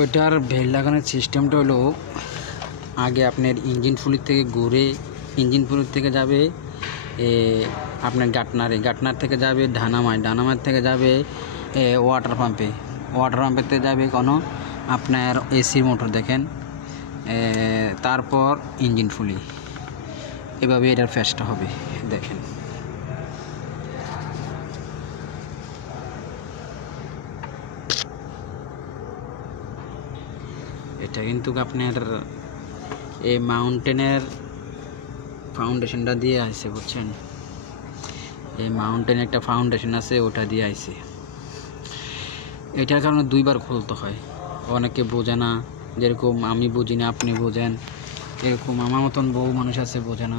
ওইটার বেল্ট লাগানোর সিস্টেমটা হলো, আগে আপনার ইঞ্জিন ফুলির থেকে ঘুরে, ইঞ্জিন ফুলির থেকে যাবে আপনার গাটনার থেকে যাবে ডানামার থেকে যাবে ওয়াটার পাম্পের থেকে যাবে কোনো আপনার এসির মোটর দেখেন, তারপর ইঞ্জিন ফুলি। এভাবে এটার ফেসটা হবে দেখেন। এটা কিন্তু আপনার এই মাউন্টেনের ফাউন্ডেশনটা দিয়ে আসছে, বুঝছেন? এই মাউন্টেন একটা ফাউন্ডেশন আছে, ওটা দিয়ে আইছে। এটার কারণে দুইবার খুলতে হয়। অনেকে বোঝে না, যেরকম আমি বুঝি না, আপনি বোঝেন, এরকম আমার মতন বহু মানুষ আছে বোঝে না।